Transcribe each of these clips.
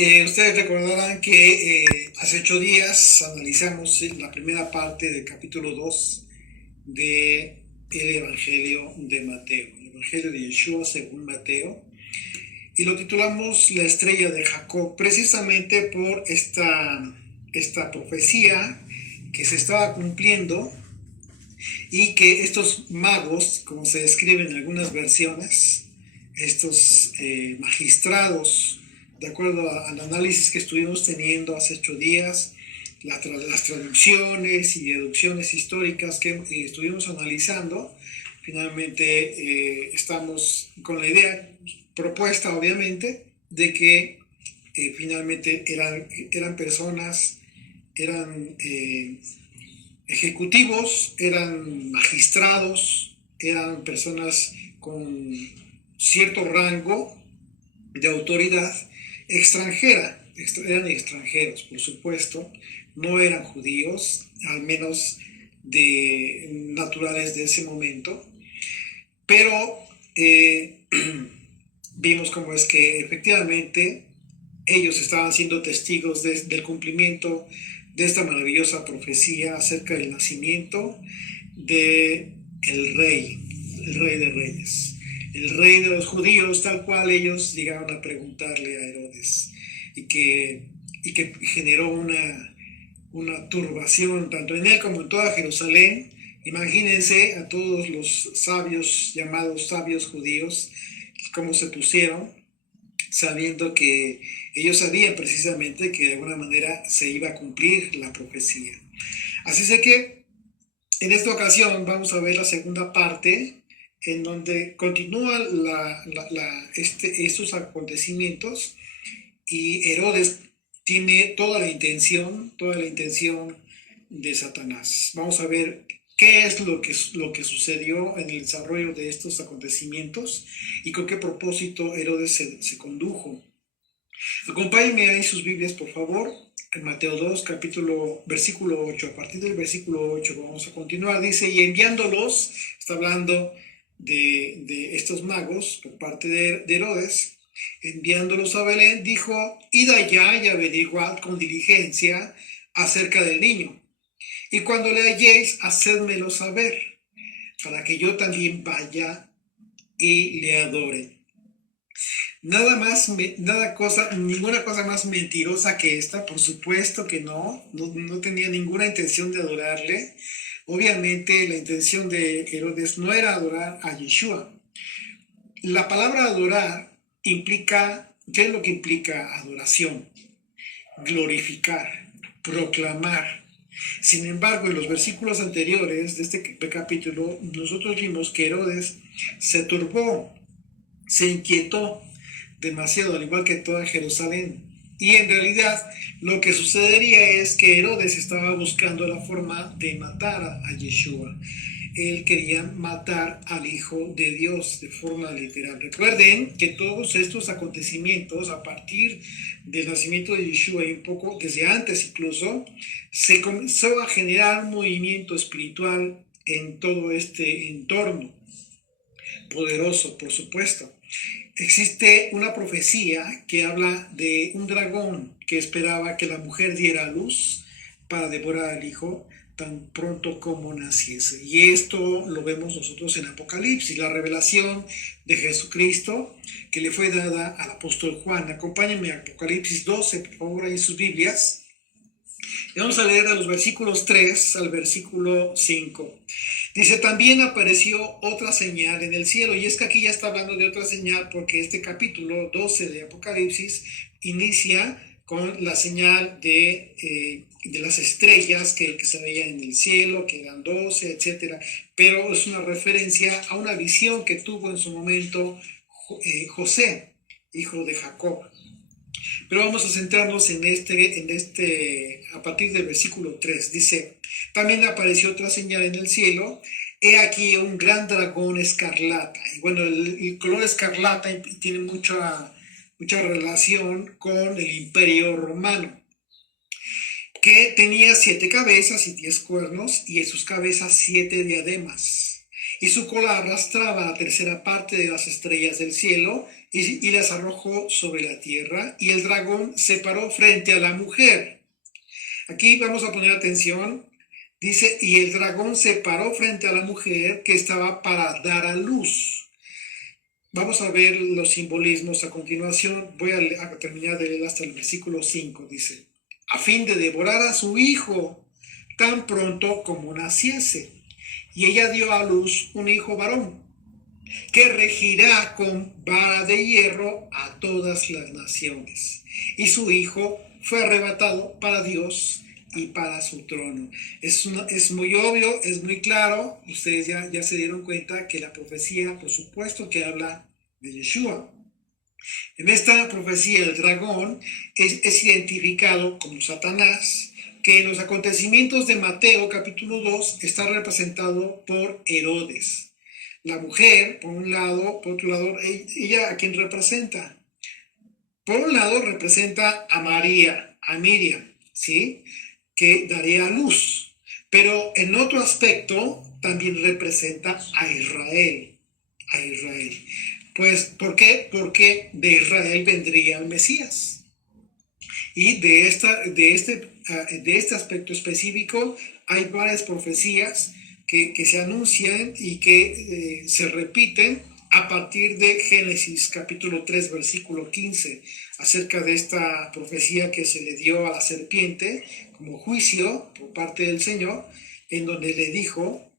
Ustedes recordarán que hace 8 días analizamos la primera parte del capítulo 2 del Evangelio de Mateo, el Evangelio de Yeshua según Mateo, y lo titulamos La estrella de Jacob, precisamente por esta profecía que se estaba cumpliendo y que estos magos, como se describe en algunas versiones, estos magistrados, de acuerdo al análisis que estuvimos teniendo hace 8 días, las traducciones y deducciones históricas que estuvimos analizando, finalmente estamos con la idea propuesta, obviamente, de que finalmente eran personas, eran ejecutivos, eran magistrados, eran personas con cierto rango de autoridad extranjera, eran extranjeros, por supuesto, no eran judíos, al menos naturales de ese momento, pero vimos cómo es que efectivamente ellos estaban siendo testigos del cumplimiento de esta maravillosa profecía acerca del nacimiento de el rey de reyes, el rey de los judíos, tal cual ellos llegaron a preguntarle a Herodes, y que generó una turbación tanto en él como en toda Jerusalén. Imagínense a todos los sabios, llamados sabios judíos, cómo se pusieron, sabiendo que ellos sabían precisamente que de alguna manera se iba a cumplir la profecía. Así es que en esta ocasión vamos a ver la segunda parte, en donde continúan estos acontecimientos, y Herodes tiene toda la intención de Satanás. Vamos a ver qué es lo que sucedió en el desarrollo de estos acontecimientos y con qué propósito Herodes se condujo. Acompáñenme ahí sus Biblias, por favor, en Mateo 2, versículo 8. A partir del versículo 8 vamos a continuar. Dice, y enviándolos, está hablando de estos magos por parte de Herodes, enviándolos a Belén, dijo, id allá y averiguad con diligencia acerca del niño, y cuando le halléis, hacedmelo saber, para que yo también vaya y le adore. Ninguna cosa más mentirosa que esta, por supuesto que no tenía ninguna intención de adorarle. Obviamente la intención de Herodes no era adorar a Yeshua. La palabra adorar implica, ¿qué es lo que implica adoración? Glorificar, proclamar. Sin embargo, en los versículos anteriores de este capítulo, nosotros vimos que Herodes se turbó, se inquietó demasiado, al igual que toda Jerusalén. Y en realidad lo que sucedería es que Herodes estaba buscando la forma de matar a Yeshua. Él quería matar al Hijo de Dios de forma literal. Recuerden que todos estos acontecimientos, a partir del nacimiento de Yeshua y un poco desde antes incluso, se comenzó a generar un movimiento espiritual en todo este entorno poderoso, por supuesto. Existe una profecía que habla de un dragón que esperaba que la mujer diera a luz para devorar al hijo tan pronto como naciese. Y esto lo vemos nosotros en Apocalipsis, la revelación de Jesucristo que le fue dada al apóstol Juan. Acompáñenme a Apocalipsis 12, por favor, ahí en sus Biblias. Y vamos a leer de los versículos 3 al versículo 5. Dice, también apareció otra señal en el cielo. Y es que aquí ya está hablando de otra señal, porque este capítulo 12 de Apocalipsis inicia con la señal de las estrellas que se veían en el cielo, que eran 12, etc. Pero es una referencia a una visión que tuvo en su momento José, hijo de Jacob. Pero vamos a centrarnos en a partir del versículo 3. Dice, también apareció otra señal en el cielo, he aquí un gran dragón escarlata. Y bueno, el color escarlata tiene mucha relación con el Imperio Romano, que tenía 7 cabezas y 10 cuernos, y en sus cabezas 7 diademas. Y su cola arrastraba la tercera parte de las estrellas del cielo y las arrojó sobre la tierra, y el dragón se paró frente a la mujer. Aquí vamos a poner atención. Dice, y el dragón se paró frente a la mujer que estaba para dar a luz. Vamos a ver los simbolismos a continuación. Voy a terminar de leer hasta el versículo 5. Dice, a fin de devorar a su hijo tan pronto como naciese. Y ella dio a luz un hijo varón, que regirá con vara de hierro a todas las naciones. Y su hijo fue arrebatado para Dios y para su trono. Es muy obvio, es muy claro. Ustedes ya se dieron cuenta que la profecía, por supuesto, que habla de Yeshua. En esta profecía el dragón es identificado como Satanás, que en los acontecimientos de Mateo capítulo 2 está representado por Herodes. La mujer, por un lado, por otro lado, ella a quien representa. Por un lado representa a María, a Miriam, ¿sí? Que daría a luz. Pero en otro aspecto también representa a Israel. A Israel. Pues, ¿por qué? Porque de Israel vendría el Mesías. Y de este aspecto específico hay varias profecías que se anuncian y que se repiten a partir de Génesis capítulo 3 versículo 15, acerca de esta profecía que se le dio a la serpiente como juicio por parte del Señor, en donde le dijo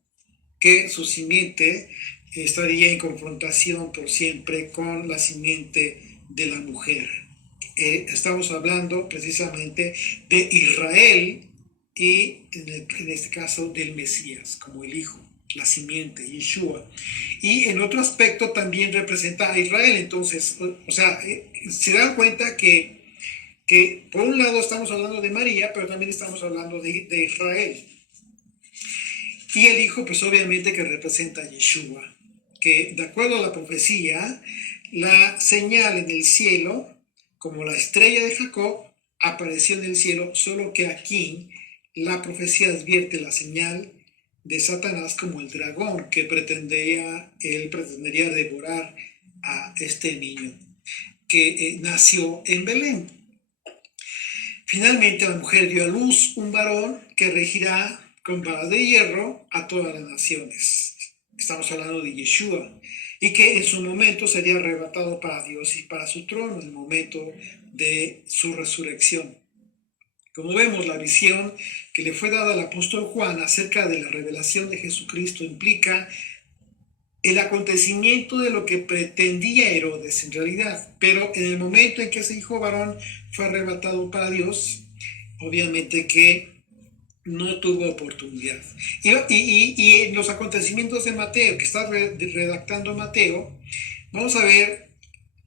que su simiente estaría en confrontación por siempre con la simiente de la mujer. Estamos hablando precisamente de Israel y en este caso del Mesías como el Hijo, la simiente, Yeshua. Y en otro aspecto también representa a Israel. Entonces, o sea, se dan cuenta que por un lado estamos hablando de María, pero también estamos hablando de Israel. Y el Hijo, pues obviamente que representa a Yeshua, que de acuerdo a la profecía, la señal en el cielo, como la estrella de Jacob, apareció en el cielo, solo que aquí la profecía advierte la señal de Satanás como el dragón que él pretendería devorar a este niño que nació en Belén. Finalmente la mujer dio a luz un varón que regirá con vara de hierro a todas las naciones. Estamos hablando de Yeshua, y que en su momento sería arrebatado para Dios y para su trono, en el momento de su resurrección. Como vemos, la visión que le fue dada al apóstol Juan acerca de la revelación de Jesucristo implica el acontecimiento de lo que pretendía Herodes en realidad, pero en el momento en que ese hijo varón fue arrebatado para Dios, obviamente que no tuvo oportunidad. Y en los acontecimientos de Mateo, que está redactando Mateo, vamos a ver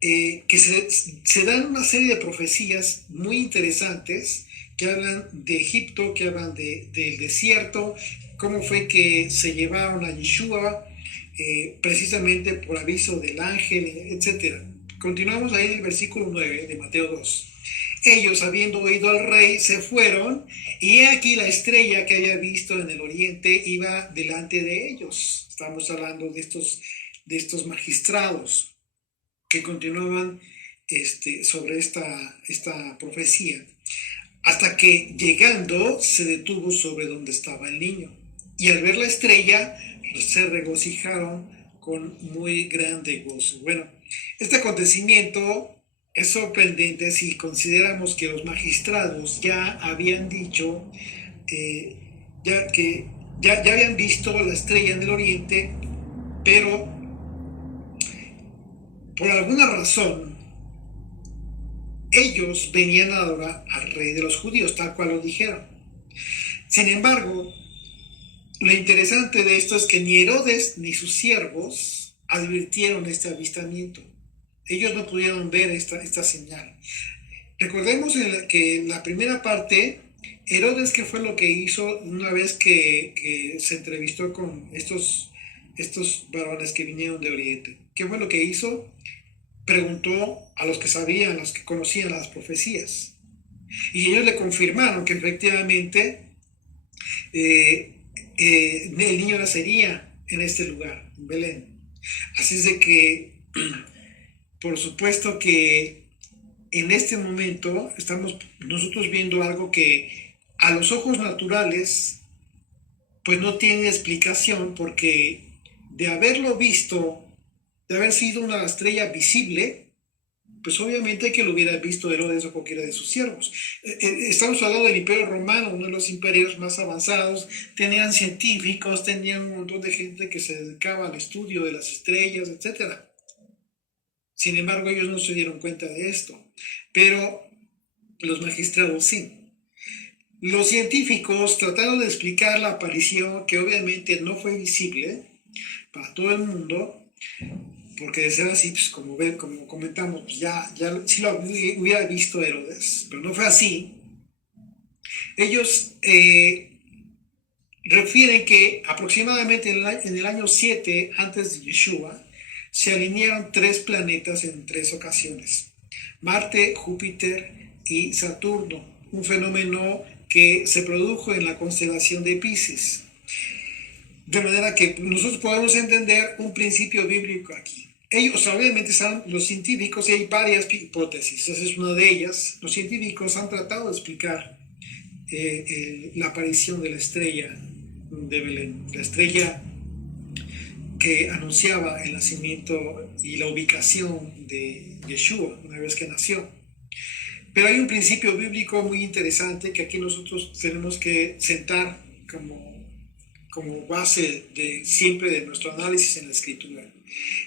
que se dan una serie de profecías muy interesantes que hablan de Egipto, que hablan del desierto, cómo fue que se llevaron a Yeshua, precisamente por aviso del ángel, etc. Continuamos ahí en el versículo 9 de Mateo 2. Ellos, habiendo oído al rey, se fueron, y he aquí la estrella que había visto en el oriente iba delante de ellos. Estamos hablando de estos magistrados que continuaban sobre esta profecía, hasta que llegando se detuvo sobre donde estaba el niño. Y al ver la estrella, se regocijaron con muy grande gozo. Bueno, este acontecimiento es sorprendente si consideramos que los magistrados ya habían dicho, ya habían visto la estrella en el oriente, pero por alguna razón ellos venían a adorar al rey de los judíos, tal cual lo dijeron. Sin embargo, lo interesante de esto es que ni Herodes ni sus siervos advirtieron este avistamiento. Ellos no pudieron ver esta señal. Recordemos que en la primera parte, Herodes, ¿qué fue lo que hizo una vez que se entrevistó con estos varones que vinieron de Oriente? ¿Qué fue lo que hizo? Preguntó a los que sabían, a los que conocían las profecías. Y ellos le confirmaron que efectivamente el niño nacería en este lugar, en Belén. Así es de que por supuesto que en este momento estamos nosotros viendo algo que a los ojos naturales pues no tiene explicación, porque de haberlo visto, de haber sido una estrella visible, pues obviamente que lo hubiera visto Herodes o cualquiera de sus siervos. Estamos hablando del Imperio Romano, uno de los imperios más avanzados, tenían científicos, tenían un montón de gente que se dedicaba al estudio de las estrellas, etcétera. Sin embargo, ellos no se dieron cuenta de esto, pero los magistrados sí. Los científicos trataron de explicar la aparición, que obviamente no fue visible para todo el mundo, porque de ser así, pues como comentamos, pues ya sí lo hubiera visto Herodes, pero no fue así. Ellos refieren que aproximadamente en el año 7 antes de Yeshua se alinearon 3 planetas en 3 ocasiones: Marte, Júpiter y Saturno, un fenómeno que se produjo en la constelación de Piscis. De manera que nosotros podemos entender un principio bíblico aquí. Ellos, obviamente, son los científicos, y hay varias hipótesis, esa es una de ellas. Los científicos han tratado de explicar la aparición de la estrella de Belén, la estrella que anunciaba el nacimiento y la ubicación de Yeshua una vez que nació. Pero hay un principio bíblico muy interesante que aquí nosotros tenemos que sentar como base siempre de nuestro análisis en la Escritura.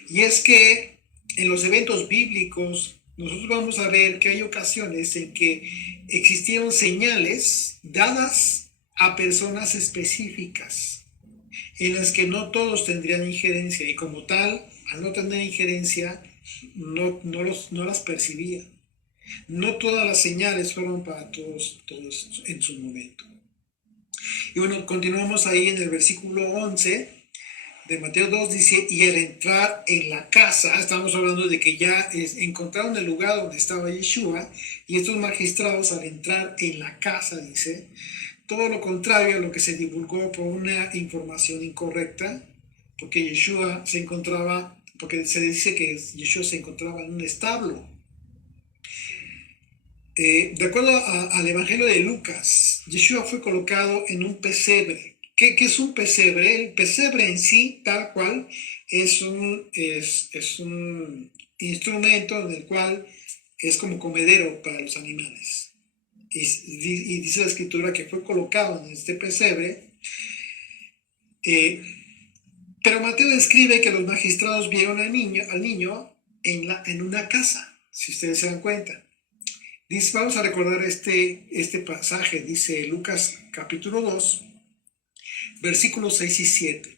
Y es que en los eventos bíblicos nosotros vamos a ver que hay ocasiones en que existieron señales dadas a personas específicas, en las que no todos tendrían injerencia, y como tal, al no tener injerencia, no las percibían. No todas las señales fueron para todos en su momento. Y bueno, continuamos ahí en el versículo 11 de Mateo 2, dice: y al entrar en la casa, estamos hablando de que ya encontraron el lugar donde estaba Yeshua, y estos magistrados al entrar en la casa, dice, todo lo contrario a lo que se divulgó por una información incorrecta, porque se dice que Yeshua se encontraba en un establo. De acuerdo al Evangelio de Lucas, Yeshua fue colocado en un pesebre. ¿Qué es un pesebre? El pesebre en sí, tal cual, es un instrumento en el cual es como comedero para los animales. Y dice la Escritura que fue colocado en este pesebre. Pero Mateo describe que los magistrados vieron al niño en una casa, si ustedes se dan cuenta. Dice, vamos a recordar este pasaje, dice Lucas capítulo 2, versículos 6 y 7.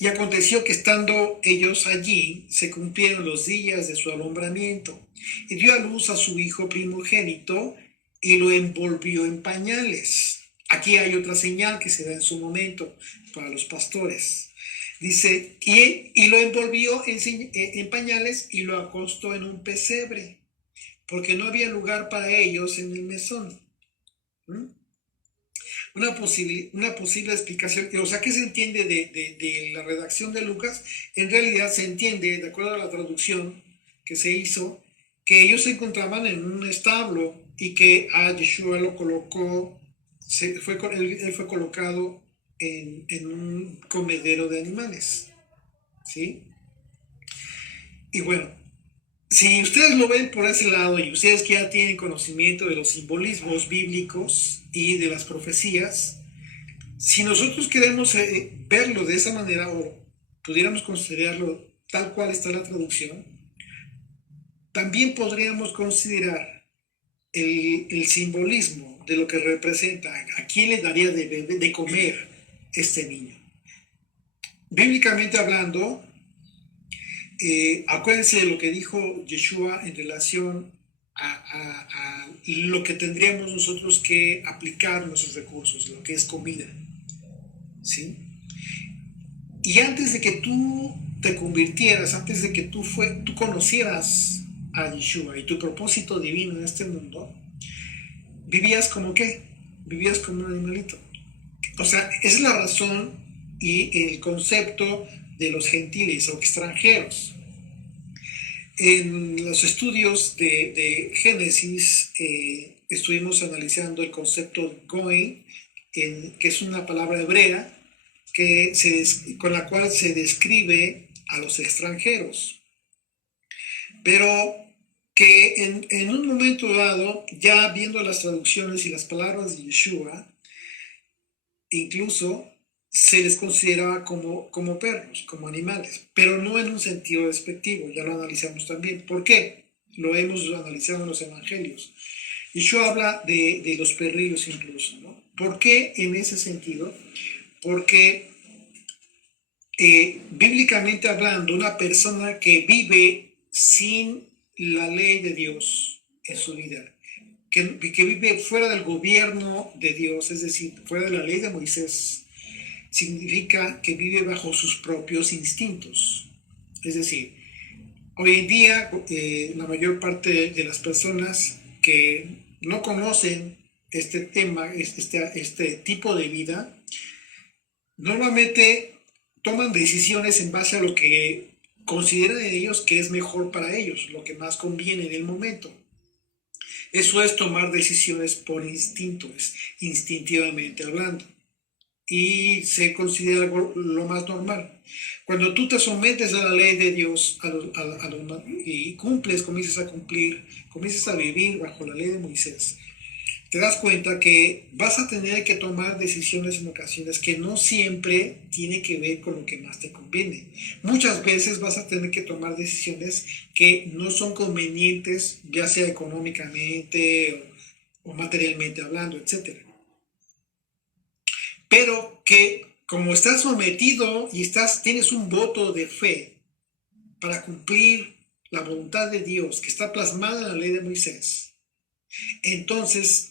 Y aconteció que estando ellos allí, se cumplieron los días de su alumbramiento, y dio a luz a su hijo primogénito, y lo envolvió en pañales. Aquí hay otra señal que se da en su momento para los pastores. Dice, y lo envolvió en pañales y lo acostó en un pesebre, porque no había lugar para ellos en el mesón. Una posible explicación, o sea, ¿qué se entiende de la redacción de Lucas? En realidad se entiende, de acuerdo a la traducción que se hizo, que ellos se encontraban en un establo y que a Yeshua lo colocó, él fue colocado en un comedero de animales, ¿sí? Y bueno, si ustedes lo ven por ese lado y ustedes que ya tienen conocimiento de los simbolismos bíblicos y de las profecías, si nosotros queremos verlo de esa manera o pudiéramos considerarlo tal cual está la traducción, también podríamos considerar el simbolismo de lo que representa, a quién le daría de comer este niño. Bíblicamente hablando, acuérdense de lo que dijo Yeshua en relación a lo que tendríamos nosotros que aplicar nuestros recursos, lo que es comida, ¿sí? Y antes de que tú te convirtieras, antes de que tú conocieras a Yeshua y tu propósito divino en este mundo, vivías como ¿qué? Vivías como un animalito. O sea, esa es la razón y el concepto de los gentiles o extranjeros. En los estudios de Génesis estuvimos analizando el concepto de Goin, que es una palabra hebrea con la cual se describe a los extranjeros, pero que en un momento dado, ya viendo las traducciones y las palabras de Yeshua, incluso se les consideraba como perros, como animales, pero no en un sentido despectivo, ya lo analizamos también. ¿Por qué? Lo hemos analizado en los evangelios. Yeshua habla de los perrillos incluso, ¿no? ¿Por qué en ese sentido? Porque bíblicamente hablando, una persona que vive sin la ley de Dios en su vida, que vive fuera del gobierno de Dios, es decir, fuera de la ley de Moisés, significa que vive bajo sus propios instintos. Es decir, hoy en día la mayor parte de las personas que no conocen este tema, este tipo de vida, normalmente toman decisiones en base a lo que consideran ellos que es mejor para ellos, lo que más conviene en el momento. Eso es tomar decisiones por instinto, es instintivamente hablando. Y se considera algo lo más normal. Cuando tú te sometes a la ley de Dios y cumples, comienzas a cumplir, comienzas a vivir bajo la ley de Moisés, te das cuenta que vas a tener que tomar decisiones en ocasiones que no siempre tiene que ver con lo que más te conviene. Muchas veces vas a tener que tomar decisiones que no son convenientes, ya sea económicamente o materialmente hablando, etc. Pero que como estás sometido y tienes un voto de fe para cumplir la voluntad de Dios que está plasmada en la ley de Moisés, entonces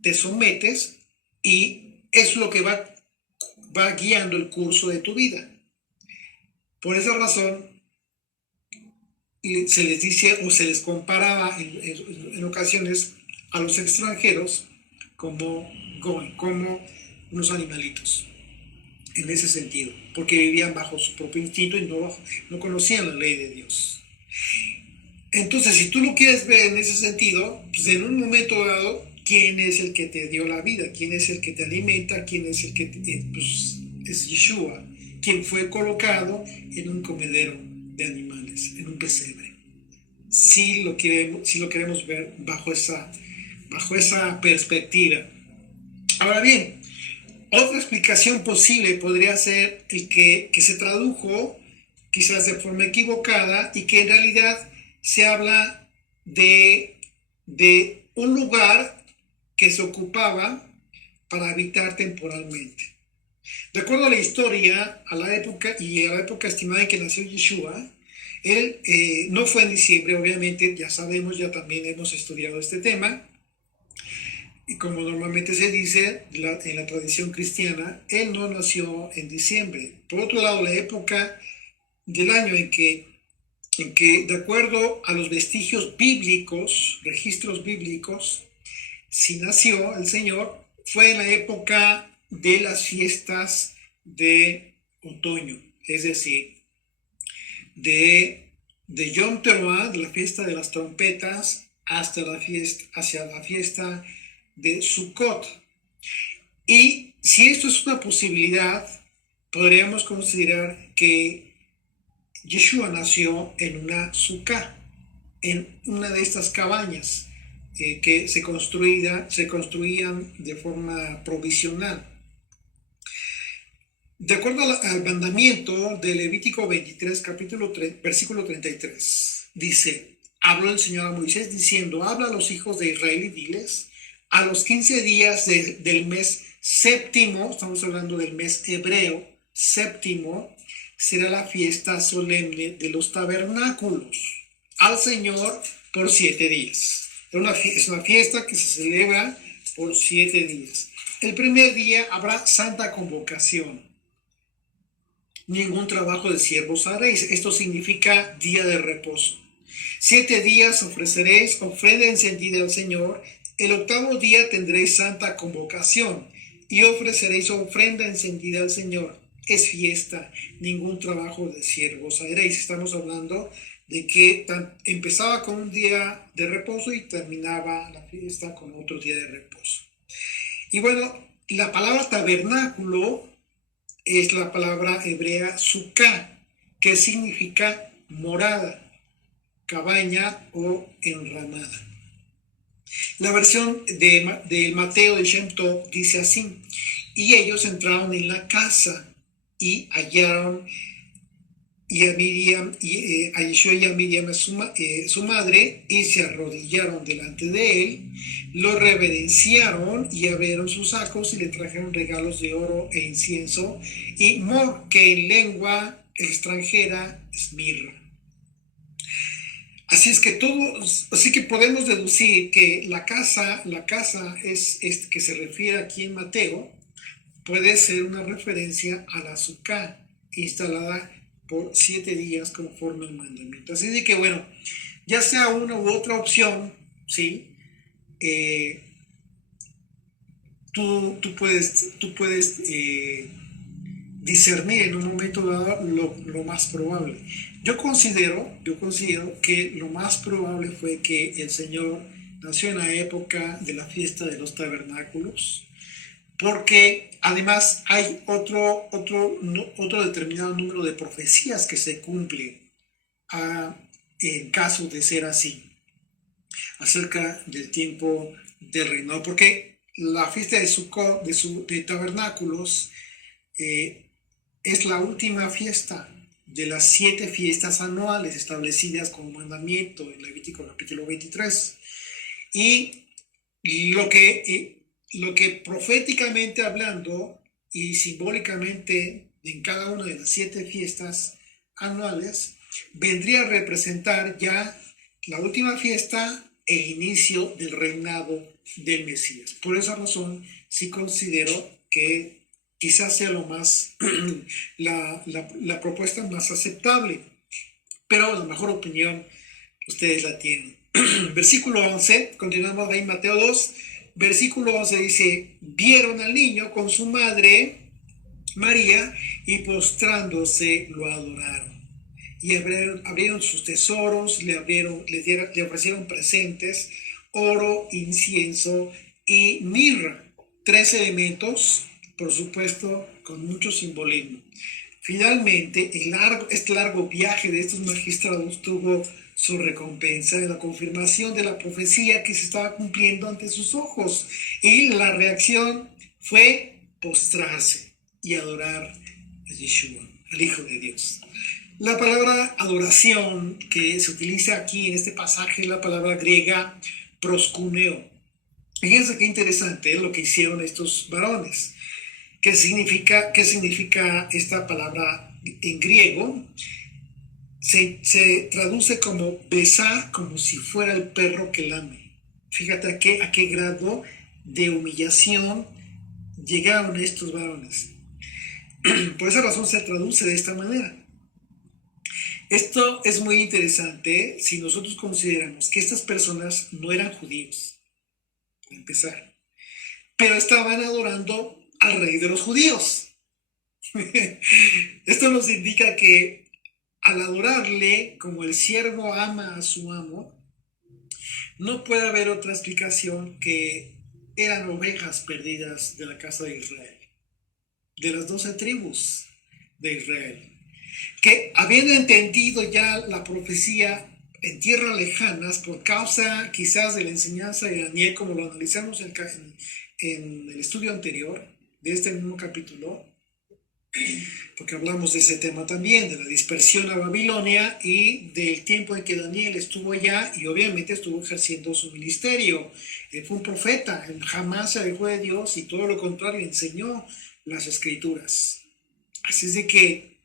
te sometes y es lo que va guiando el curso de tu vida. Por esa razón se les dice o se les comparaba en ocasiones a los extranjeros como unos animalitos, en ese sentido, porque vivían bajo su propio instinto y no conocían la ley de Dios. Entonces, si tú lo quieres ver en ese sentido, pues en un momento dado, ¿quién es el que te dio la vida? ¿Quién es el que te alimenta? ¿Quién es el que pues, es Yeshua, quien fue colocado en un comedero de animales, en un pesebre? Si lo queremos ver bajo esa perspectiva. Ahora bien, otra explicación posible podría ser el que se tradujo quizás de forma equivocada y que en realidad se habla de un lugar que se ocupaba para habitar temporalmente. De acuerdo a la historia, a la época estimada en que nació Yeshua, él no fue en diciembre, obviamente, ya sabemos, ya también hemos estudiado este tema. Y como normalmente se dice en la tradición cristiana, él no nació en diciembre. Por otro lado, la época del año en que de acuerdo a los vestigios bíblicos, registros bíblicos, si nació el Señor, fue en la época de las fiestas de otoño, es decir, de Yom Teruah, de la fiesta de las trompetas, hacia la fiesta de Sukkot. Y si esto es una posibilidad, podríamos considerar que Yeshua nació en una sukkah, en una de estas cabañas que se construían de forma provisional. De acuerdo al mandamiento de Levítico 23, capítulo 3, versículo 33, dice, habló el Señor a Moisés diciendo, habla a los hijos de Israel y diles, a los 15 días del mes séptimo, estamos hablando del mes hebreo, séptimo, será la fiesta solemne de los tabernáculos al Señor por 7 días. Es una fiesta que se celebra por 7 días. El primer día habrá santa convocación. Ningún trabajo de siervos haréis. Esto significa día de reposo. 7 días ofreceréis ofrenda encendida al Señor. El octavo día tendréis santa convocación y ofreceréis ofrenda encendida al Señor. Es fiesta, ningún trabajo de siervos haréis. Estamos hablando de que empezaba con un día de reposo y terminaba la fiesta con otro día de reposo. Y bueno, la palabra tabernáculo es la palabra hebrea sukkah, que significa morada, cabaña o enramada. La versión de Mateo de Shem Tov dice así: y ellos entraron en la casa y hallaron a Miriam, a Yeshua y a Miriam, su madre, y se arrodillaron delante de él, lo reverenciaron y abrieron sus sacos y le trajeron regalos de oro e incienso y mor, que en lengua extranjera es mirra. Así que podemos deducir que la casa es que se refiere aquí en Mateo, puede ser una referencia a la Sukkah instalada por 7 días conforme al mandamiento. Así de que bueno, ya sea una u otra opción, ¿sí? Tú puedes discernir en un momento dado lo más probable. Yo considero que lo más probable fue que el Señor nació en la época de la fiesta de los tabernáculos, porque además hay otro determinado número de profecías que se cumplen en caso de ser así, acerca del tiempo del reino, porque la fiesta de Sukkot, de tabernáculos, es la última fiesta de las 7 fiestas anuales establecidas como mandamiento en Levítico capítulo 23. Y lo que proféticamente hablando y simbólicamente en cada una de las 7 fiestas anuales vendría a representar ya la última fiesta e inicio del reinado del Mesías. Por esa razón sí considero que quizás sea lo más la propuesta más aceptable, pero la mejor opinión ustedes la tienen. Versículo 11, continuamos ahí, Mateo 2, versículo 11 dice: vieron al niño con su madre María y postrándose lo adoraron. Y abrieron sus tesoros, le ofrecieron presentes, oro, incienso y mirra. 3 elementos, por supuesto, con mucho simbolismo. Finalmente, este largo viaje de estos magistrados tuvo su recompensa en la confirmación de la profecía que se estaba cumpliendo ante sus ojos. Y la reacción fue postrarse y adorar a Yeshua, al Hijo de Dios. La palabra adoración que se utiliza aquí en este pasaje es la palabra griega proskuneo. Fíjense qué interesante lo que hicieron estos varones. ¿Qué significa esta palabra en griego? Se traduce como besar, como si fuera el perro que lame. Fíjate a qué grado de humillación llegaron estos varones. Por esa razón se traduce de esta manera. Esto es muy interesante si nosotros consideramos que estas personas no eran judíos, para empezar, pero estaban adorando al rey de los judíos. Esto nos indica que al adorarle como el siervo ama a su amo, no puede haber otra explicación que eran ovejas perdidas de la casa de Israel, de las 12 tribus de Israel, que habiendo entendido ya la profecía en tierras lejanas por causa quizás de la enseñanza de Daniel, como lo analizamos en el estudio anterior de este mismo capítulo, porque hablamos de ese tema también, de la dispersión a Babilonia y del tiempo en que Daniel estuvo allá y obviamente estuvo ejerciendo su ministerio. Él fue un profeta, él jamás se alejó de Dios y todo lo contrario, enseñó las escrituras. Así es de que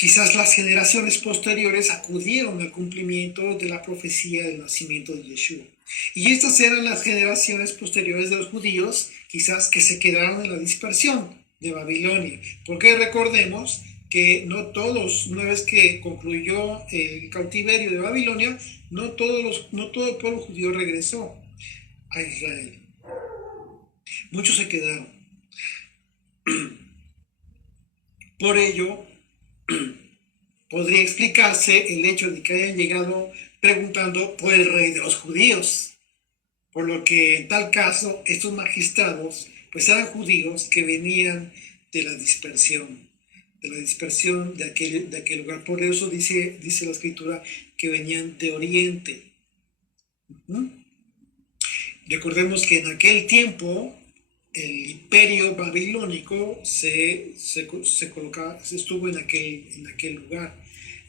quizás las generaciones posteriores acudieron al cumplimiento de la profecía del nacimiento de Yeshua. Y estas eran las generaciones posteriores de los judíos, quizás que se quedaron en la dispersión de Babilonia. Porque recordemos que no todos, una vez que concluyó el cautiverio de Babilonia, no todo el pueblo judío regresó a Israel. Muchos se quedaron. Por ello, podría explicarse el hecho de que hayan llegado preguntando por el rey de los judíos, por lo que en tal caso estos magistrados pues eran judíos que venían de la dispersión, de aquel lugar. Por eso dice la escritura que venían de Oriente. ¿Mm? Recordemos que en aquel tiempo el imperio babilónico estuvo en aquel lugar.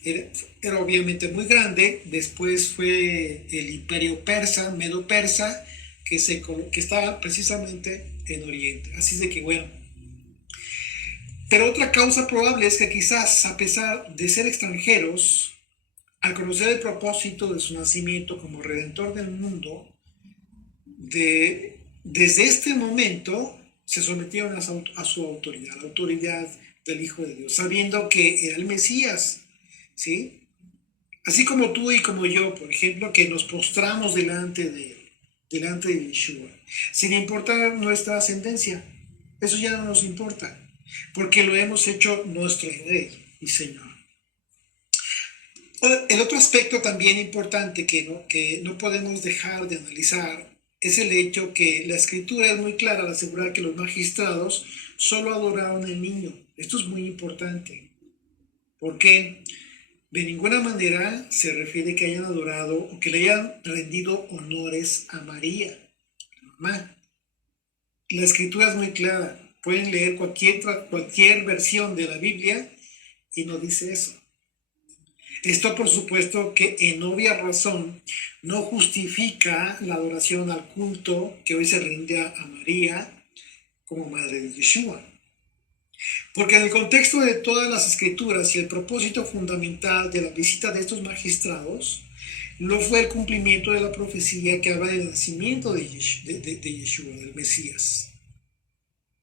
Era obviamente muy grande. Después fue el imperio persa, medo-persa, que estaba precisamente en Oriente. Así de que bueno. Pero otra causa probable es que quizás, a pesar de ser extranjeros, al conocer el propósito de su nacimiento como redentor del mundo, desde este momento se sometieron a su autoridad, la autoridad del Hijo de Dios, sabiendo que era el Mesías, ¿sí? Así como tú y como yo, por ejemplo, que nos postramos delante de Yeshua, sin importar nuestra ascendencia. Eso ya no nos importa, porque lo hemos hecho nuestro Rey y Señor. El otro aspecto también importante que no podemos dejar de analizar es el hecho que la escritura es muy clara al asegurar que los magistrados solo adoraron al niño. Esto es muy importante, porque de ninguna manera se refiere que hayan adorado o que le hayan rendido honores a María, la mamá. La escritura es muy clara. Pueden leer cualquier versión de la Biblia y no dice eso. Esto, por supuesto, que en obvia razón no justifica la adoración al culto que hoy se rinde a María como madre de Yeshua. Porque en el contexto de todas las escrituras y el propósito fundamental de la visita de estos magistrados, no fue el cumplimiento de la profecía que habla del nacimiento de Yeshua, del Mesías.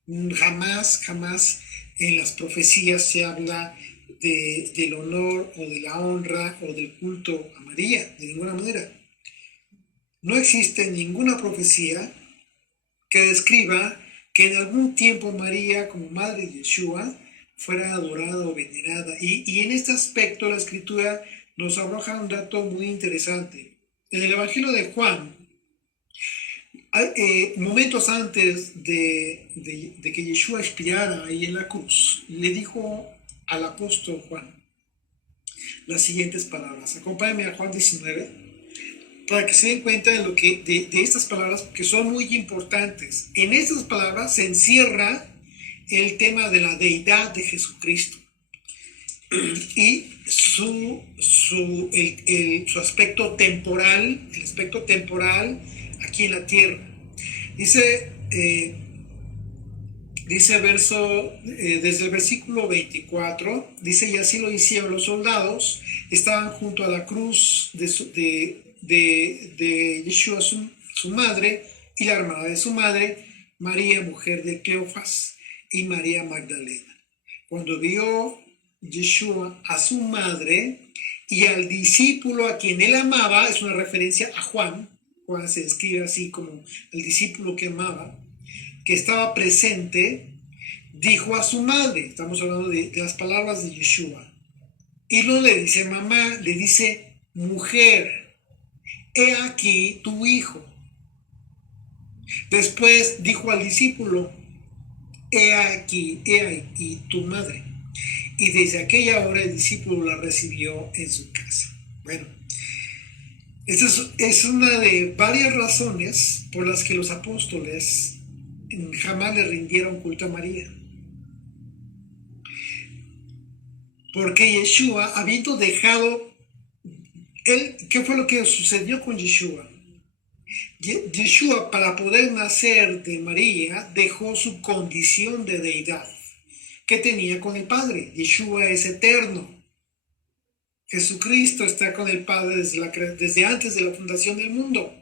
Jamás en las profecías se habla del honor o de la honra o del culto a María, de ninguna manera. No existe ninguna profecía que describa que en algún tiempo María, como madre de Yeshua, fuera adorada o venerada. Y en este aspecto la escritura nos arroja un dato muy interesante. En el Evangelio de Juan, momentos antes de que Yeshua expirara ahí en la cruz, le dijo al apóstol Juan las siguientes palabras. Acompáñame a Juan 19 para que se den cuenta de estas palabras, que son muy importantes. En estas palabras se encierra el tema de la deidad de Jesucristo y su aspecto temporal, el aspecto temporal aquí en la tierra. Dice desde el versículo 24, dice: y así lo hicieron los soldados, estaban junto a la cruz de Yeshua, su madre, y la hermana de su madre, María, mujer de Cleofas, y María Magdalena. Cuando vio Yeshua a su madre y al discípulo a quien él amaba, es una referencia a Juan se describe así como el discípulo que amaba, que estaba presente, dijo a su madre, estamos hablando de las palabras de Yeshua, y no le dice mamá, le dice mujer, he aquí tu hijo. Después dijo al discípulo, he aquí tu madre. Y desde aquella hora el discípulo la recibió en su casa. Bueno, esta es una de varias razones por las que los apóstoles jamás le rindieron culto a María. Porque Yeshua, habiendo dejado, ¿qué fue lo que sucedió con Yeshua? Yeshua, para poder nacer de María, dejó su condición de deidad que tenía con el Padre. Yeshua es eterno. Jesucristo está con el Padre desde antes de la fundación del mundo.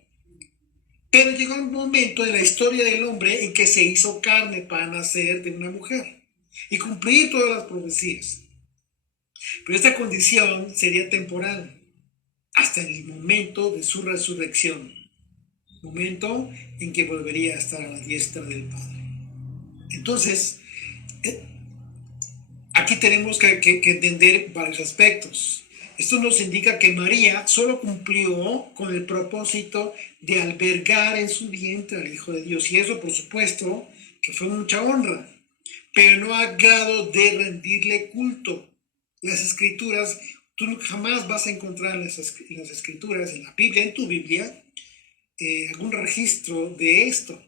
Pero llegó un momento en la historia del hombre en que se hizo carne para nacer de una mujer y cumplir todas las profecías. Pero esta condición sería temporal hasta el momento de su resurrección, momento en que volvería a estar a la diestra del Padre. Entonces, Aquí tenemos que entender varios aspectos. Esto nos indica que María solo cumplió con el propósito de albergar en su vientre al Hijo de Dios. Y eso, por supuesto, que fue mucha honra, pero no a grado de rendirle culto. Las escrituras, tú jamás vas a encontrar en las escrituras, en la Biblia, en tu Biblia, algún registro de esto.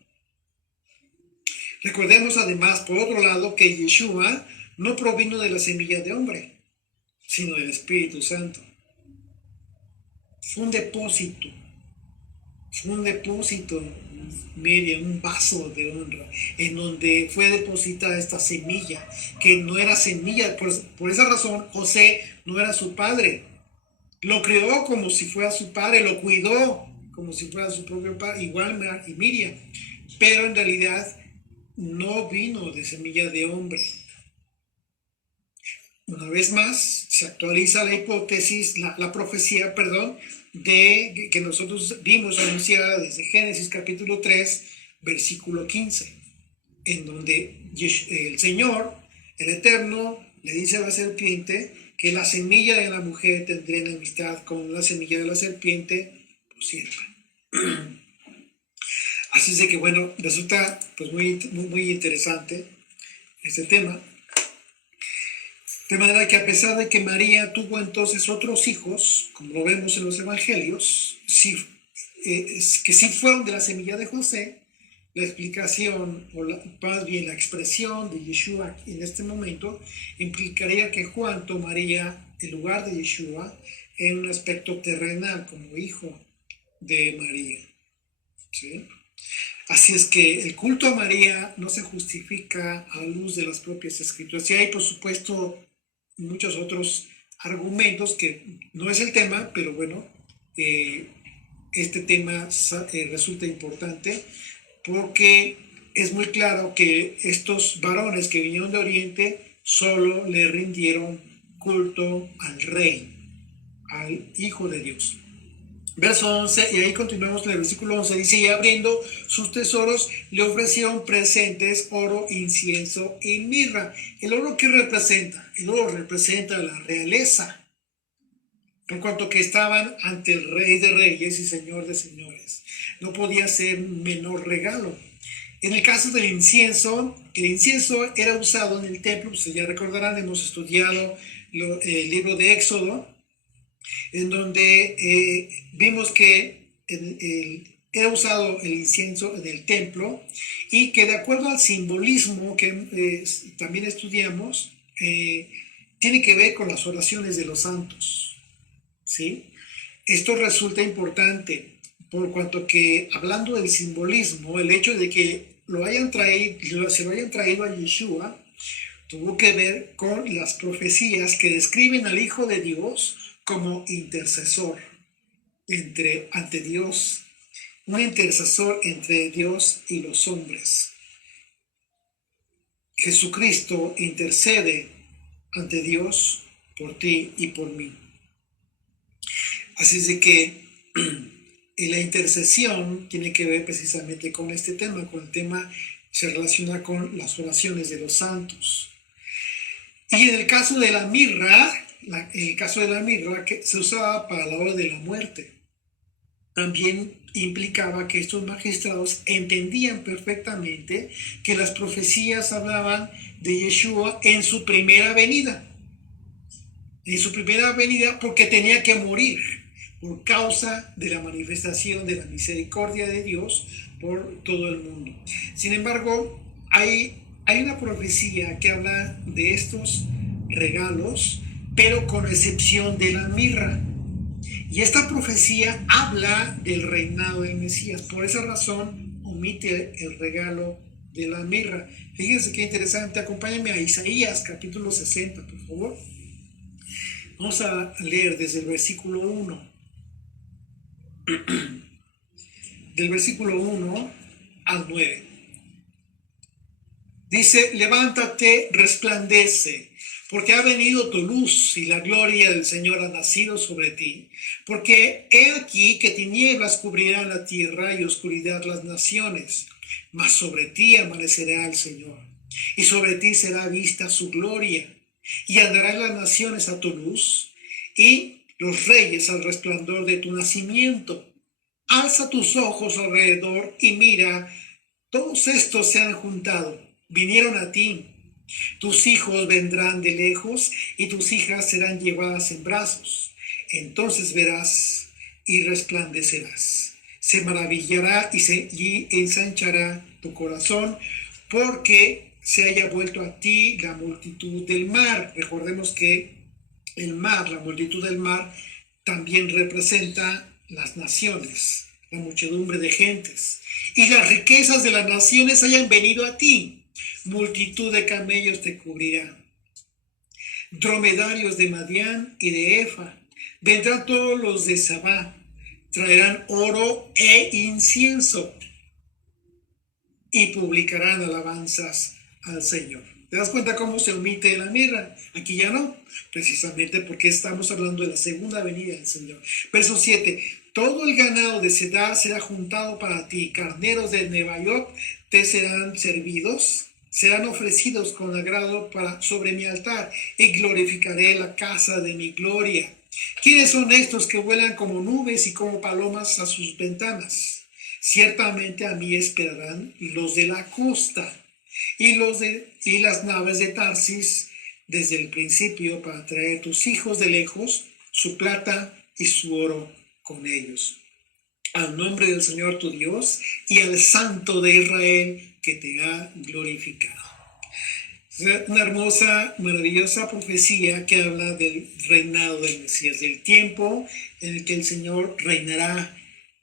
Recordemos además, por otro lado, que Yeshua no provino de la semilla de hombre, sino del Espíritu Santo. Fue un depósito, Miriam, un vaso de honra, en donde fue depositada esta semilla, que no era semilla. Por esa razón, José no era su padre. Lo crió como si fuera su padre, lo cuidó como si fuera su propio padre, igual y Miriam. Pero en realidad no vino de semilla de hombre. Una vez más, se actualiza la hipótesis, la profecía, de que nosotros vimos anunciada desde Génesis capítulo 3, versículo 15, en donde el Señor, el Eterno, le dice a la serpiente que la semilla de la mujer tendrá enemistad con la semilla de la serpiente por sierva. Así es de que, bueno, resulta pues muy interesante este tema. De manera que a pesar de que María tuvo entonces otros hijos, como lo vemos en los evangelios, que sí fueron de la semilla de José, la explicación, o más bien la expresión de Yeshua en este momento, implicaría que Juan tomaría el lugar de Yeshua en un aspecto terrenal, como hijo de María. ¿Sí? Así es que el culto a María no se justifica a la luz de las propias escrituras. Y hay, por supuesto, muchos otros argumentos que no es el tema, pero bueno, este tema resulta importante porque es muy claro que estos varones que vinieron de Oriente solo le rindieron culto al Rey, al Hijo de Dios. Verso 11, y ahí continuamos en el versículo 11, dice, y abriendo sus tesoros le ofrecieron presentes, oro, incienso y mirra. ¿El oro qué representa? El oro representa la realeza, por cuanto que estaban ante el Rey de Reyes y Señor de Señores. No podía ser menor regalo. En el caso del incienso, el incienso era usado en el templo, pues ya recordarán, hemos estudiado el libro de Éxodo, en donde vimos que era usado el incienso en el templo y que de acuerdo al simbolismo que también estudiamos, tiene que ver con las oraciones de los santos, ¿sí? Esto resulta importante por cuanto que, hablando del simbolismo, el hecho de que se lo hayan traído a Yeshua tuvo que ver con las profecías que describen al Hijo de Dios como intercesor ante Dios, un intercesor entre Dios y los hombres. Jesucristo intercede ante Dios por ti y por mí. Así es de que la intercesión tiene que ver precisamente con este tema, con el tema se relaciona con las oraciones de los santos. Y en el caso de la mirra, que se usaba para la hora de la muerte, también implicaba que estos magistrados entendían perfectamente que las profecías hablaban de Yeshua en su primera venida. En su primera venida porque tenía que morir por causa de la manifestación de la misericordia de Dios por todo el mundo. Sin embargo, hay una profecía que habla de estos regalos, pero con excepción de la mirra. Y esta profecía habla del reinado del Mesías. Por esa razón, omite el regalo de la mirra. Fíjense qué interesante. Acompáñenme a Isaías capítulo 60, por favor. Vamos a leer desde el versículo 1. Del versículo 1 al 9. Dice, levántate, resplandece, porque ha venido tu luz y la gloria del Señor ha nacido sobre ti. Porque he aquí que tinieblas cubrirán la tierra y oscuridad las naciones, mas sobre ti amanecerá el Señor, y sobre ti será vista su gloria. y andarán las naciones a tu luz, y los reyes al resplandor de tu nacimiento. Alza tus ojos alrededor y mira, todos estos se han juntado, vinieron a ti. Tus hijos vendrán de lejos y tus hijas serán llevadas en brazos. Entonces verás y resplandecerás. Se maravillará y ensanchará tu corazón, porque se haya vuelto a ti la multitud del mar. Recordemos que el mar, la multitud del mar, también representa las naciones, la muchedumbre de gentes. Y las riquezas de las naciones hayan venido a ti. Multitud de camellos te cubrirá. Dromedarios de Madián y de Efa. Vendrán todos los de Sabá. Traerán oro e incienso y publicarán alabanzas al Señor. ¿Te das cuenta cómo se omite la mirra? Aquí ya no, precisamente porque estamos hablando de la segunda venida del Señor. Verso 7. Todo el ganado de Cedar será juntado para ti, carneros de Nebaiot te serán servidos, serán ofrecidos con agrado sobre mi altar, y glorificaré la casa de mi gloria. ¿Quiénes son estos que vuelan como nubes y como palomas a sus ventanas? Ciertamente a mí esperarán los de la costa y las naves de Tarsis desde el principio, para traer tus hijos de lejos, su plata y su oro con ellos. Al nombre del Señor tu Dios y al Santo de Israel que te ha glorificado. Una hermosa, maravillosa profecía que habla del reinado del Mesías, del tiempo en el que el Señor reinará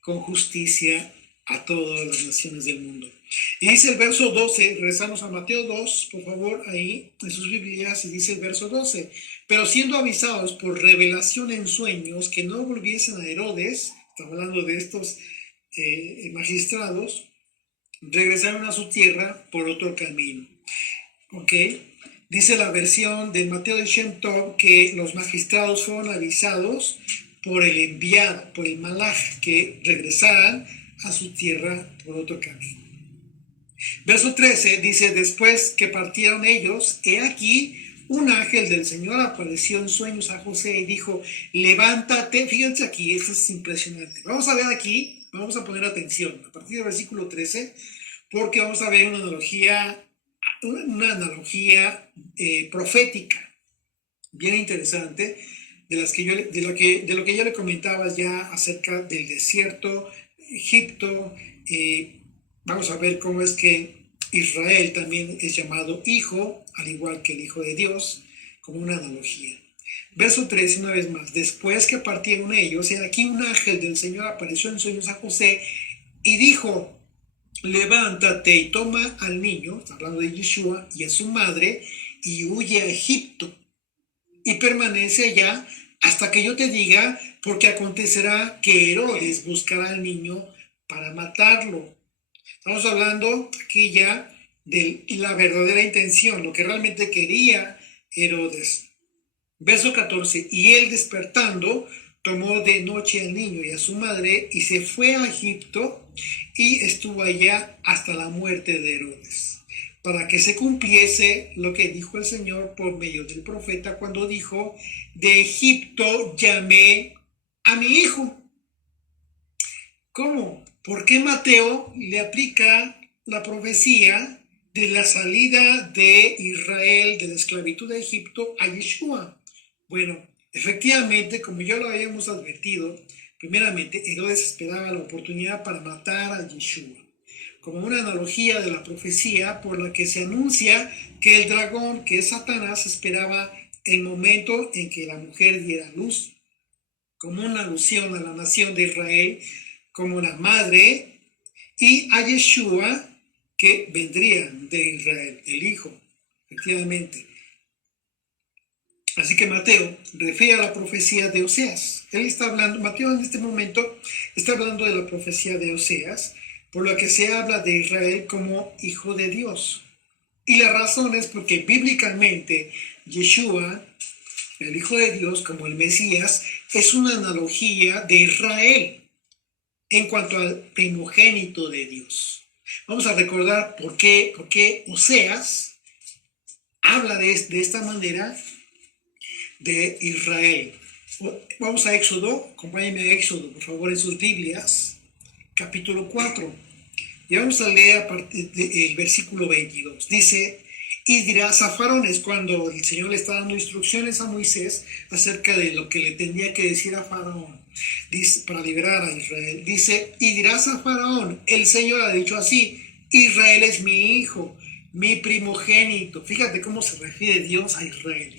con justicia a todas las naciones del mundo. Y dice el verso 12, regresamos a Mateo 2, por favor, ahí en sus Biblias, y dice el verso 12, pero siendo avisados por revelación en sueños que no volviesen a Herodes, está hablando de estos magistrados, regresaron a su tierra por otro camino. ¿Ok? Dice la versión de Mateo de Shem Tov que los magistrados fueron avisados por el enviado, por el malaj, que regresaran a su tierra por otro camino. Verso 13 dice, después que partieron ellos, he aquí, un ángel del Señor apareció en sueños a José y dijo, levántate. Fíjense aquí, esto es impresionante. Vamos a ver aquí, vamos a poner atención a partir del versículo 13, porque vamos a ver una analogía profética bien interesante de lo que yo le comentaba ya acerca del desierto, Egipto. Vamos a ver cómo es que Israel también es llamado hijo, al igual que el Hijo de Dios, como una analogía. Verso 13, una vez más, después que partieron ellos, y aquí un ángel del Señor apareció en sueños a José y dijo, levántate y toma al niño, está hablando de Yeshua, y a su madre, y huye a Egipto, y permanece allá hasta que yo te diga, porque acontecerá que Herodes buscará al niño para matarlo. Estamos hablando aquí ya de la verdadera intención, lo que realmente quería Herodes. Verso 14, y él despertando, tomó de noche al niño y a su madre y se fue a Egipto y estuvo allá hasta la muerte de Herodes, para que se cumpliese lo que dijo el Señor por medio del profeta cuando dijo, de Egipto llamé a mi hijo. ¿Cómo? ¿Por qué Mateo le aplica la profecía de la salida de Israel de la esclavitud de Egipto a Yeshua? Bueno, efectivamente, como ya lo habíamos advertido, primeramente Herodes esperaba la oportunidad para matar a Yeshua, como una analogía de la profecía por la que se anuncia que el dragón, que es Satanás, esperaba el momento en que la mujer diera luz, como una alusión a la nación de Israel como la madre, y a Yeshua, que vendría de Israel, el hijo, efectivamente. Así que Mateo refiere a la profecía de Oseas. Él está hablando, Mateo en este momento está hablando de la profecía de Oseas, por lo que se habla de Israel como hijo de Dios. Y la razón es porque bíblicamente Yeshua, el Hijo de Dios, como el Mesías, es una analogía de Israel en cuanto al primogénito de Dios. Vamos a recordar por qué Oseas habla de esta manera de Israel. Vamos a Éxodo, acompáñenme a Éxodo, por favor, en sus Biblias, capítulo 4. Y vamos a leer a partir del versículo 22. Dice, y dirás a Faraón, es cuando el Señor le está dando instrucciones a Moisés acerca de lo que le tenía que decir a Faraón, dice, para liberar a Israel. Dice, y dirás a Faraón, el Señor ha dicho así, Israel es mi hijo, mi primogénito. Fíjate cómo se refiere Dios a Israel.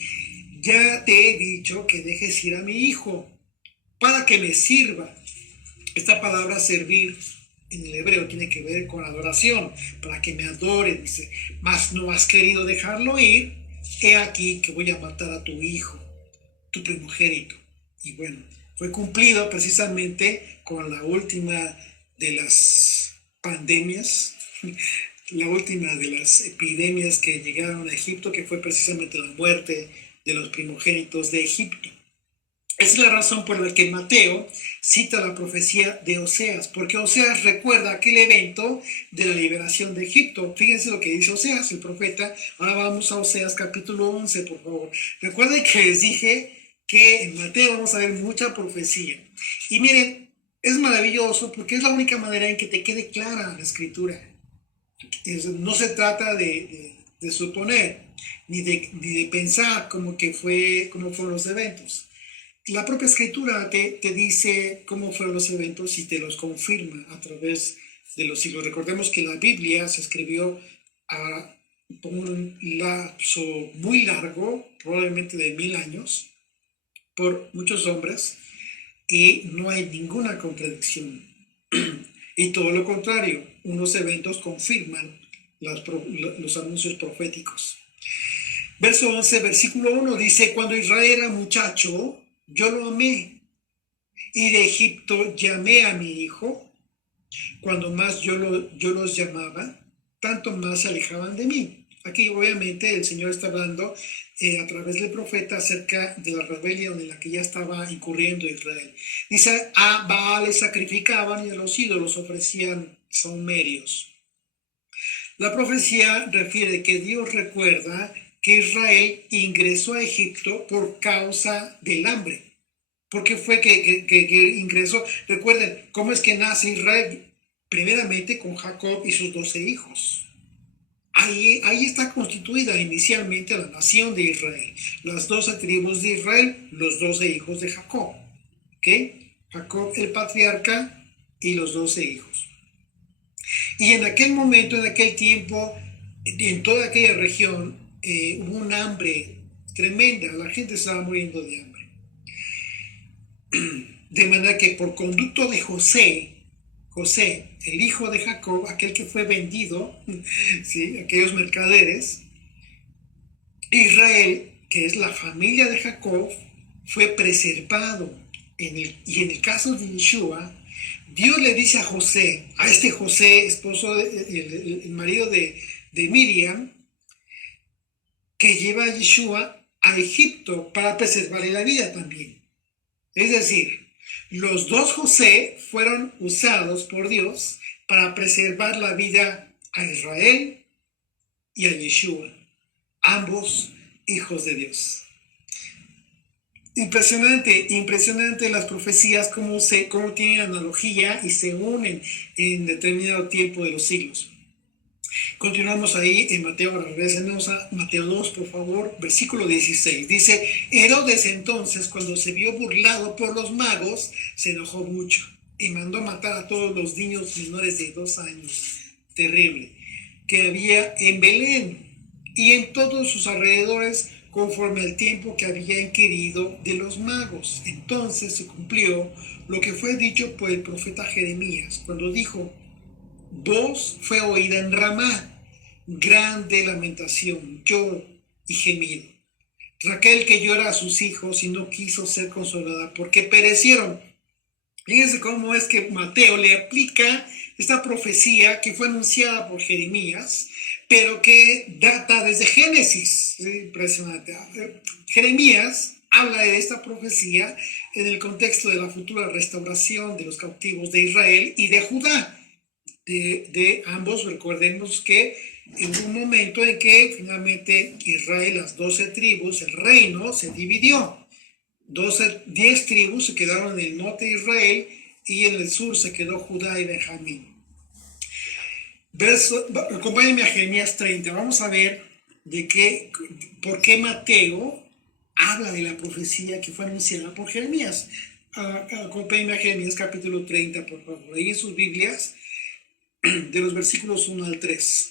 Ya te he dicho que dejes ir a mi hijo para que me sirva. Esta palabra servir en el hebreo tiene que ver con adoración, para que me adore, dice, mas no has querido dejarlo ir, he aquí que voy a matar a tu hijo, tu primogénito. Y bueno, fue cumplido precisamente con la última de las pandemias, la última de las epidemias que llegaron a Egipto, que fue precisamente la muerte de los primogénitos de Egipto. Esa es la razón por la que Mateo cita la profecía de Oseas, porque Oseas recuerda aquel evento de la liberación de Egipto. Fíjense lo que dice Oseas, el profeta. Ahora vamos a Oseas capítulo 11, por favor. Recuerden que les dije que en Mateo vamos a ver mucha profecía. Y miren, es maravilloso porque es la única manera en que te quede clara la escritura. No se trata de suponer, ni de pensar cómo fueron los eventos. La propia escritura te dice cómo fueron los eventos y te los confirma a través de los siglos. Recordemos que la Biblia se escribió por un lapso muy largo, probablemente de 1000 años, por muchos hombres, y no hay ninguna contradicción. Y todo lo contrario, unos eventos confirman los anuncios proféticos. Verso 11, versículo 1 dice, cuando Israel era muchacho, yo lo amé, y de Egipto llamé a mi hijo. Cuando más yo los llamaba, tanto más se alejaban de mí. Aquí obviamente el Señor está hablando a través del profeta acerca de la rebelión en la que ya estaba incurriendo Israel. Dice, a Baal les sacrificaban y a los ídolos ofrecían saumerios. La profecía refiere que Dios recuerda que Israel ingresó a Egipto por causa del hambre. ¿Por qué fue que ingresó? Recuerden, ¿cómo es que nace Israel? Primeramente con Jacob y sus 12 hijos. Ahí está constituida inicialmente la nación de Israel. Las 12 tribus de Israel, los 12 hijos de Jacob. ¿Okay? Jacob el patriarca y los 12 hijos. Y en aquel momento, en aquel tiempo, en toda aquella región, hubo un hambre tremenda, la gente estaba muriendo de hambre. De manera que por conducto de José, el hijo de Jacob, aquel que fue vendido, ¿sí? Aquellos mercaderes, Israel, que es la familia de Jacob, fue preservado. Y en el caso de Yeshua, Dios le dice a José, a este José, esposo, el marido de Miriam, que lleva a Yeshua a Egipto para preservarle la vida también. Es decir, los dos José fueron usados por Dios para preservar la vida a Israel y a Yeshua, ambos hijos de Dios. Impresionante las profecías, cómo tienen analogía y se unen en determinado tiempo de los siglos. Continuamos ahí en Mateo, regresemos a Mateo 2, por favor, versículo 16. Dice, Herodes entonces, cuando se vio burlado por los magos, se enojó mucho y mandó matar a todos los niños menores de 2 años, terrible, que había en Belén y en todos sus alrededores, conforme al tiempo que había inquirido de los magos. Entonces se cumplió lo que fue dicho por el profeta Jeremías, cuando dijo, voz fue oída en Ramá, grande lamentación, lloro y gemido. Raquel que llora a sus hijos y no quiso ser consolada porque perecieron. Fíjense cómo es que Mateo le aplica esta profecía que fue anunciada por Jeremías, pero que data desde Génesis. Impresionante. Jeremías habla de esta profecía en el contexto de la futura restauración de los cautivos de Israel y de Judá. De ambos, recordemos que en un momento en que finalmente Israel, las 12 tribus, el reino se dividió. 10 tribus se quedaron en el norte de Israel y en el sur se quedó Judá y Benjamín. Acompáñenme a Jeremías 30. Vamos a ver por qué Mateo habla de la profecía que fue anunciada por Jeremías. Acompáñenme a Jeremías capítulo 30, por favor. Ahí en sus Biblias, de los versículos 1 al 3.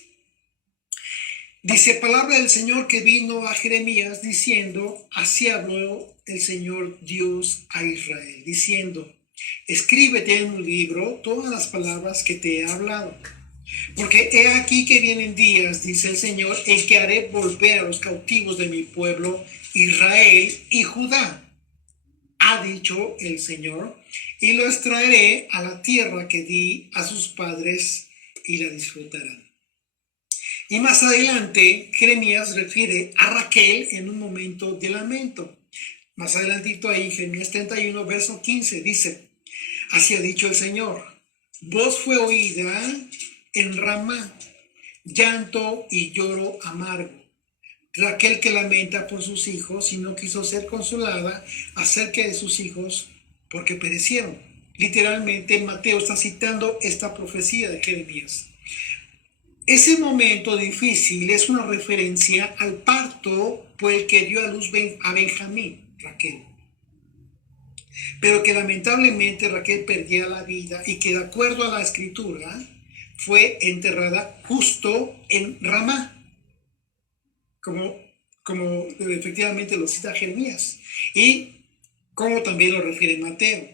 Dice, palabra del Señor que vino a Jeremías diciendo, así habló el Señor Dios a Israel, diciendo, escríbete en un libro todas las palabras que te he hablado. Porque he aquí que vienen días, dice el Señor, en que haré volver a los cautivos de mi pueblo Israel y Judá, ha dicho el Señor, y los traeré a la tierra que di a sus padres y la disfrutarán. Y más adelante, Jeremías refiere a Raquel en un momento de lamento. Más adelantito ahí, Jeremías 31, verso 15, dice, así ha dicho el Señor, voz fue oída en Ramá, llanto y lloro amargo. Raquel que lamenta por sus hijos y no quiso ser consolada acerca de sus hijos porque perecieron. Literalmente Mateo está citando esta profecía de Jeremías. Ese momento difícil es una referencia al parto por el que dio a luz a Benjamín, Raquel. Pero que lamentablemente Raquel perdía la vida y que de acuerdo a la escritura fue enterrada justo en Ramá, como efectivamente lo cita Jeremías y como también lo refiere Mateo.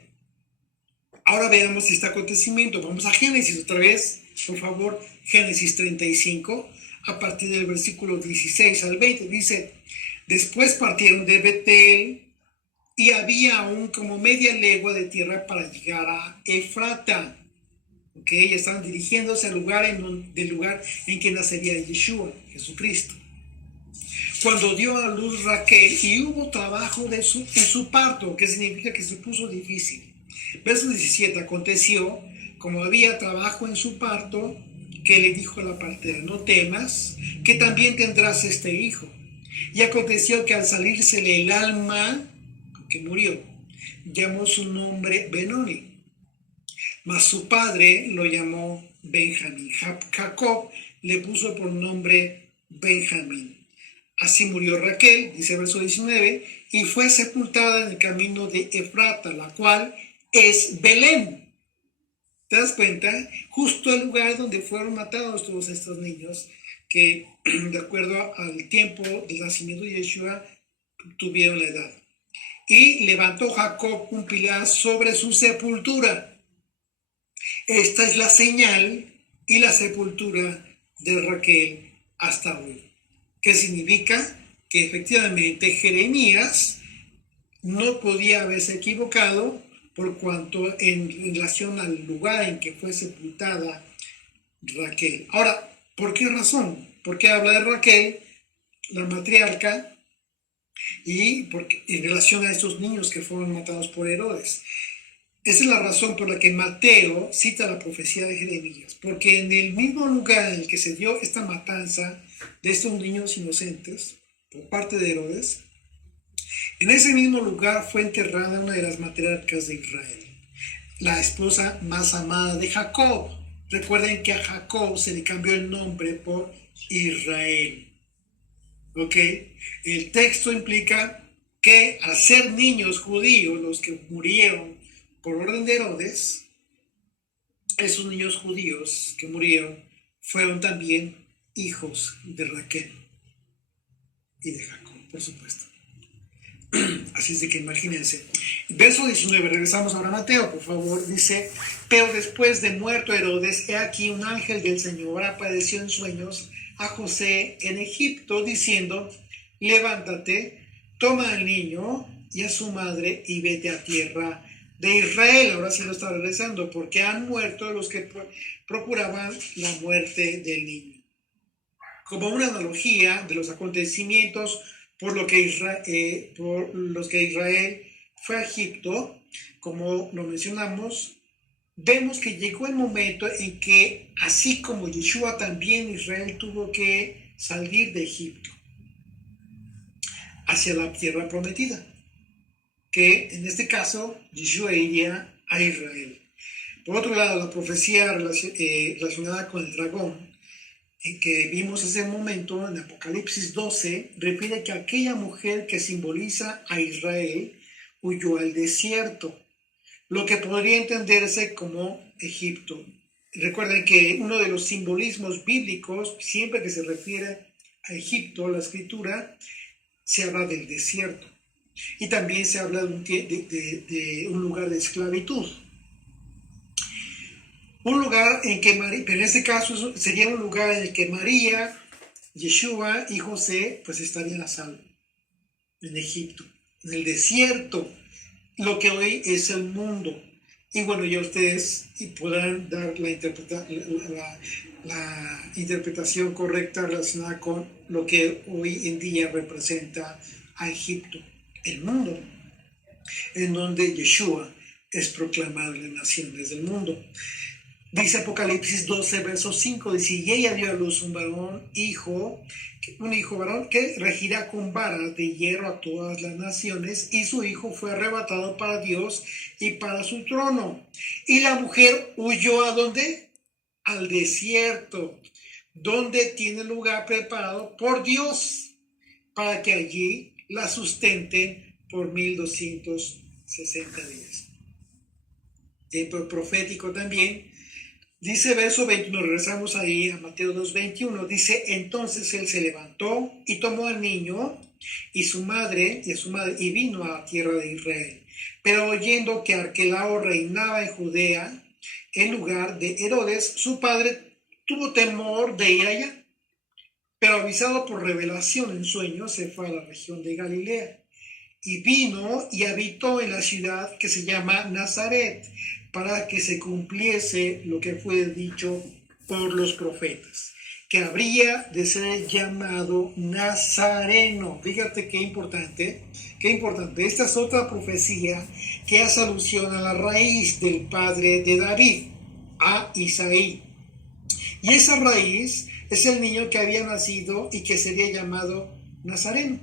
Ahora veamos este acontecimiento. Vamos a Génesis otra vez, por favor, Génesis 35, a partir del versículo 16 al 20. Dice, después partieron de Betel y había aún como media legua de tierra para llegar a Efrata. Ya estaban dirigiéndose al lugar en que nacería Yeshua, Jesucristo. Cuando dio a luz Raquel y hubo trabajo en su parto, que significa que se puso difícil. Verso 17, aconteció, como había trabajo en su parto, que le dijo a la partera, no temas, que también tendrás este hijo. Y aconteció que al salírsele el alma, que murió, llamó su nombre Benoni, mas su padre lo llamó Benjamín. Jacob le puso por nombre Benjamín. Así murió Raquel, dice el verso 19, y fue sepultada en el camino de Efrata, la cual es Belén. ¿Te das cuenta? Justo el lugar donde fueron matados todos estos niños que, de acuerdo al tiempo del nacimiento de Yeshua, tuvieron la edad. Y levantó Jacob un pilar sobre su sepultura. Esta es la señal y la sepultura de Raquel hasta hoy. ¿Qué significa? Que efectivamente Jeremías no podía haberse equivocado por cuanto en relación al lugar en que fue sepultada Raquel. Ahora, ¿por qué razón? ¿Por qué habla de Raquel, la matriarca, y en relación a estos niños que fueron matados por Herodes? Esa es la razón por la que Mateo cita la profecía de Jeremías, porque en el mismo lugar en el que se dio esta matanza de estos niños inocentes por parte de Herodes, en ese mismo lugar fue enterrada una de las matriarcas de Israel, la esposa más amada de Jacob. Recuerden que a Jacob se le cambió el nombre por Israel. ¿Ok? El texto implica que al ser niños judíos los que murieron por orden de Herodes, esos niños judíos que murieron fueron también hijos de Raquel y de Jacob, por supuesto. Así es de que imagínense. Verso 19, regresamos ahora a Mateo, por favor. Dice, pero después de muerto Herodes, he aquí un ángel del Señor apareció en sueños a José en Egipto, diciendo, levántate, toma al niño y a su madre y vete a tierra de Israel. Ahora sí lo está regresando, porque han muerto los que procuraban la muerte del niño. Como una analogía de los acontecimientos por los que Israel fue a Egipto, como lo mencionamos, vemos que llegó el momento en que, así como Yeshua, también Israel tuvo que salir de Egipto hacia la tierra prometida, que en este caso Yeshua iría a Israel. Por otro lado, la profecía relacionada con el dragón, que vimos hace un momento en Apocalipsis 12, refiere que aquella mujer que simboliza a Israel huyó al desierto, lo que podría entenderse como Egipto. Recuerden que uno de los simbolismos bíblicos, siempre que se refiere a Egipto, la escritura, se habla del desierto. Y también se habla de un lugar de esclavitud. Un lugar en que María, pero en este caso sería un lugar en el que María, Yeshua y José pues estarían a salvo, en Egipto, en el desierto, lo que hoy es el mundo. Y bueno, ya ustedes podrán dar la interpretación correcta relacionada con lo que hoy en día representa a Egipto, el mundo, en donde Yeshua es proclamado en las naciones del mundo. Dice Apocalipsis 12, verso 5, dice, y ella dio a luz un hijo varón, que regirá con varas de hierro a todas las naciones, y su hijo fue arrebatado para Dios y para su trono. Y la mujer huyó ¿a dónde? Al desierto, donde tiene lugar preparado por Dios, para que allí la sustenten por 1260 días. Tiempo profético también. Dice verso 21, regresamos ahí a Mateo 2:21, dice, entonces él se levantó y tomó al niño y a su madre y vino a la tierra de Israel. Pero oyendo que Arquelao reinaba en Judea, en lugar de Herodes, su padre tuvo temor de ir allá. Pero avisado por revelación en sueños, se fue a la región de Galilea. Y vino y habitó en la ciudad que se llama Nazaret, para que se cumpliese lo que fue dicho por los profetas, que habría de ser llamado Nazareno. Fíjate qué importante, qué importante. Esta es otra profecía que hace alusión a la raíz del padre de David, a Isaí. Y esa raíz es el niño que había nacido y que sería llamado Nazareno.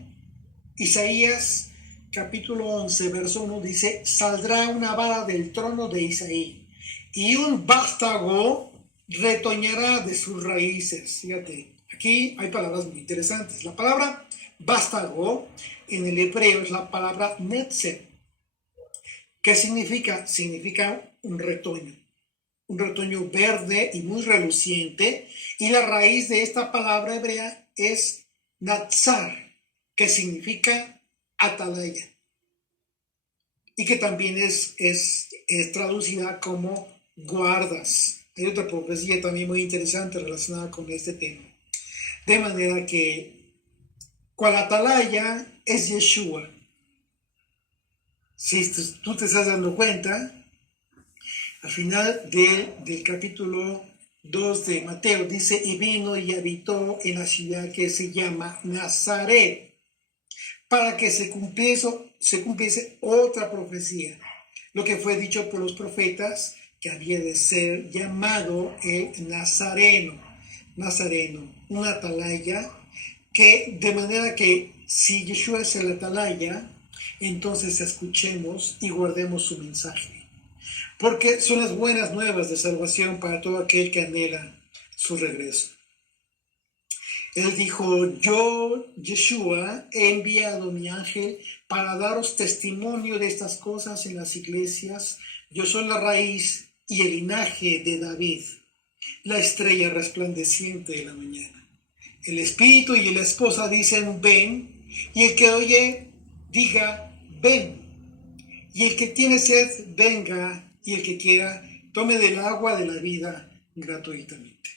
Isaías capítulo 11, verso 1 dice, saldrá una vara del trono de Isaí y un vástago retoñará de sus raíces. Fíjate, aquí hay palabras muy interesantes. La palabra vástago en el hebreo es la palabra netzer. ¿Qué significa? Significa un retoño verde y muy reluciente, y la raíz de esta palabra hebrea es natsar, que significa atalaya, y que también es traducida como guardas. Hay otra profecía también muy interesante relacionada con este tema. De manera que, cual atalaya es Yeshua. Si tú te estás dando cuenta, al final del capítulo 2 de Mateo dice, y vino y habitó en la ciudad que se llama Nazaret, para que se cumpliese otra profecía, lo que fue dicho por los profetas, que había de ser llamado el Nazareno, un atalaya, que de manera que si Yeshua es el atalaya, entonces escuchemos y guardemos su mensaje, porque son las buenas nuevas de salvación para todo aquel que anhela su regreso. Él dijo, yo, Yeshua, he enviado mi ángel para daros testimonio de estas cosas en las iglesias. Yo soy la raíz y el linaje de David, la estrella resplandeciente de la mañana. El espíritu y la esposa dicen, ven, y el que oye, diga, ven. Y el que tiene sed, venga, y el que quiera, tome del agua de la vida gratuitamente.